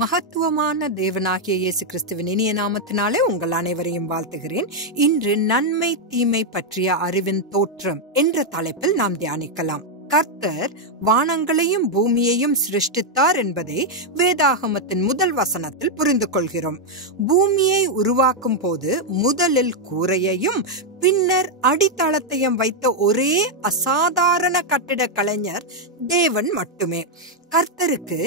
மகத்துவமான தேவனாகிய இயேசு கிறிஸ்துவின் இனிய நாமத்தினாலே உங்கள் அனைவரையும் வாழ்த்துகிறேன். இன்று நன்மை தீமை பற்றிய அறிவின் தோற்றம் என்ற தலைப்பில் நாம் தியானிக்கலாம். கர்த்தர் வானங்களையும் பூமியையும் சிருஷ்டித்தார் என்பதை வேதாகமத்தின் முதல் வசனத்தில் புரிந்து கொள்கிறோம். பூமியை உருவாக்கும் போது முதலில் கூரையையும் பின்னர் அடித்தளத்தையும் வைத்த ஒரே அசாதாரண கட்டிட கலைஞர் தேவன் மட்டுமே. கர்த்தருக்கு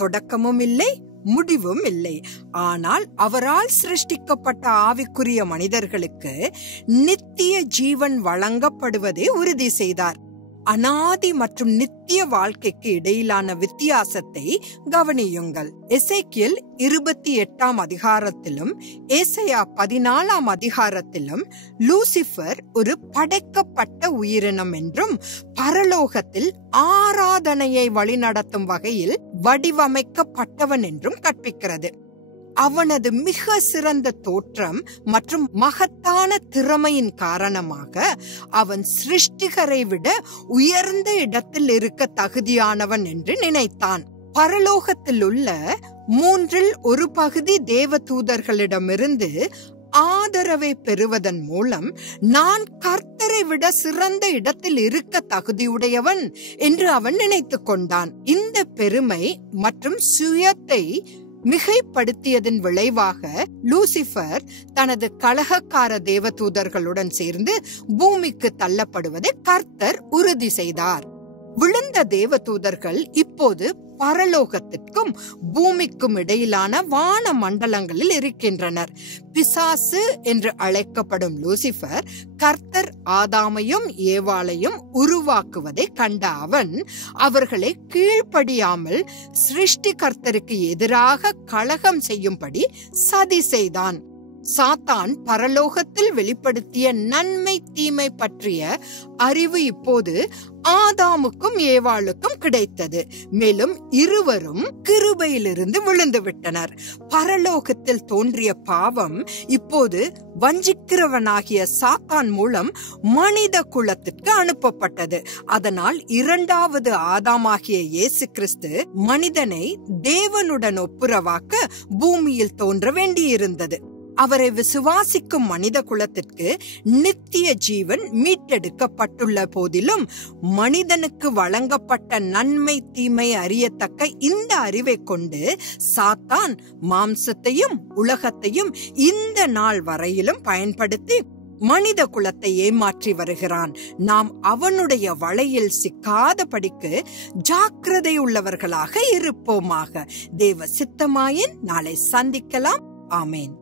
தொடக்கமும் இல்லை, முடிவும் இல்லை. ஆனால் அவரால் சிருஷ்டிக்கப்பட்ட ஆவிக்குரிய மனிதர்களுக்கு நித்திய ஜீவன் வழங்கப்படுவதை உறுதி செய்தார். அனாதி மற்றும் நித்திய வாழ்க்கைக்கு இடையிலான வித்தியாசத்தை கவனியுங்கள். எசேக்கியேல் 28 அதிகாரத்திலும் ஏசாயா 14 அதிகாரத்திலும் லூசிபர் ஒரு படைக்கப்பட்ட உயிரினம் என்றும் பரலோகத்தில் ஆராதனையை வழிநடத்தும் வகையில் வடிவமைக்கப்பட்டவன் என்றும் கற்பிக்கிறது. அவனது மிக சிறந்த தோற்றம் மற்றும் மகத்தான திறமையின் காரணமாக அவன் சிருஷ்டிகரை விட உயர்ந்த இடத்தில் இருக்க தகுதியானவன் என்று நினைத்தான். பரலோகத்தில் உள்ள 1/3 தேவதூதர்களிடமிருந்து ஆதரவை பெறுவதன் மூலம் நான் கர்த்தரை விட சிறந்த இடத்தில் இருக்க தகுதியுடையவன் என்று அவன் நினைத்து கொண்டான். இந்த பெருமை மற்றும் சுயத்தை மிகைப்படுத்தியதன் விளைவாக லூசிபர் தனது கலகக்கார தேவதூதர்களுடன் சேர்ந்து பூமிக்கு தள்ளப்படுவதை கர்த்தர் உறுதி செய்தார். விழுந்த தேவதூதர்கள் இப்போது பரலோகத்திற்கும் பூமிக்கும் இடையிலான வான மண்டலங்களில் இருக்கின்றனர். பிசாசு என்று அழைக்கப்படும் லூசிபர் கர்த்தர் ஆதாமையும் ஏவாளையும் உருவாக்குவதை கண்ட அவன் அவர்களை கீழ்ப்படியாமல் சிருஷ்டிகர்த்தருக்கு எதிராக கலகம் செய்யும்படி சதி செய்தான். சாத்தான் பரலோகத்தில் வெளிப்படுத்திய நன்மை தீமை பற்றிய அறிவு இப்போது ஆதாமுக்கும் ஏவாளுக்கும் கிடைத்தது. மேலும் இருவரும் கிருபையிலிருந்து விழுந்து விட்டனர். பரலோகத்தில் தோன்றிய பாவம் இப்போது வஞ்சிக்கிறவனாகிய சாத்தான் மூலம் மனித குலத்திற்கு அனுப்பப்பட்டது. அதனால் 2வது ஆதாமாகிய இயேசு கிறிஸ்து மனிதனை தேவனுடன் ஒப்புரவாக்க பூமியில் தோன்ற வேண்டியிருந்தது. அவரை விசுவாசிக்கும் மனித குலத்திற்கு நித்திய ஜீவன் மீட்டெடுக்கப்பட்டுள்ள போதிலும் மனிதனுக்கு வழங்கப்பட்ட நன்மை தீமை அறியத்தக்க இந்த அறிவை கொண்டு சாத்தான் மாம்சத்தையும் உலகத்தையும் இந்த நாள் வரையிலும் பயன்படுத்தி மனித குலத்தை ஏமாற்றி வருகிறான். நாம் அவனுடைய வலையில் சிக்காதபடிக்கு ஜாக்கிரதை உள்ளவர்களாக இருப்போமாக. தேவ சித்தமாயின் நாளை சந்திக்கலாம். ஆமேன்.